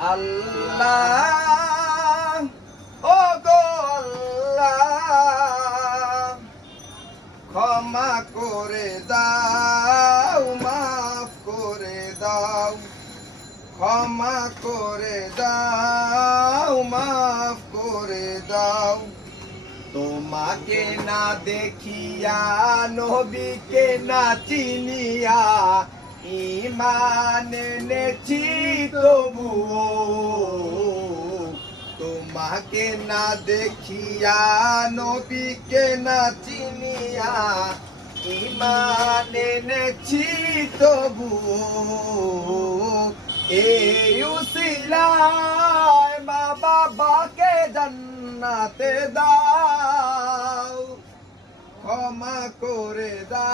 আল্লাহ, ও গো আল্লাহ, ক্ষমা করে দাও, মাফ করে দাও, ক্ষমা করে দাও, মাফ করে দাও। তোমাকে না দেখিয়া, নবীকে না চিনিয়া ইমান এনেছি তবুও তোমাকে না দেখিয়া, নবীকে না চিনিয়া, ইমান এনেছি তবুও। এই মা বাবাকে জান্নাতে দাও, ক্ষমা করে দাও।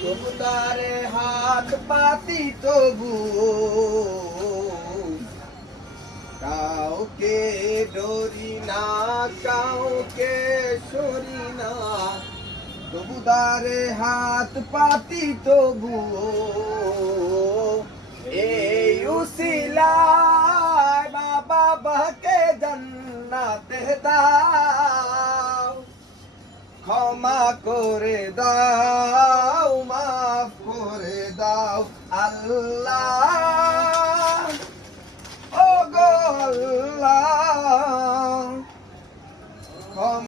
তবু তারে হাত পাতি তবু। কাউকে ডরি না, কাউকে সরি না। তবু দারে হাত পাতি তবু। এই উসিলায় মা বাবাকে জান্নাতে দাও। ক্ষমা করে দাও। Oh, God.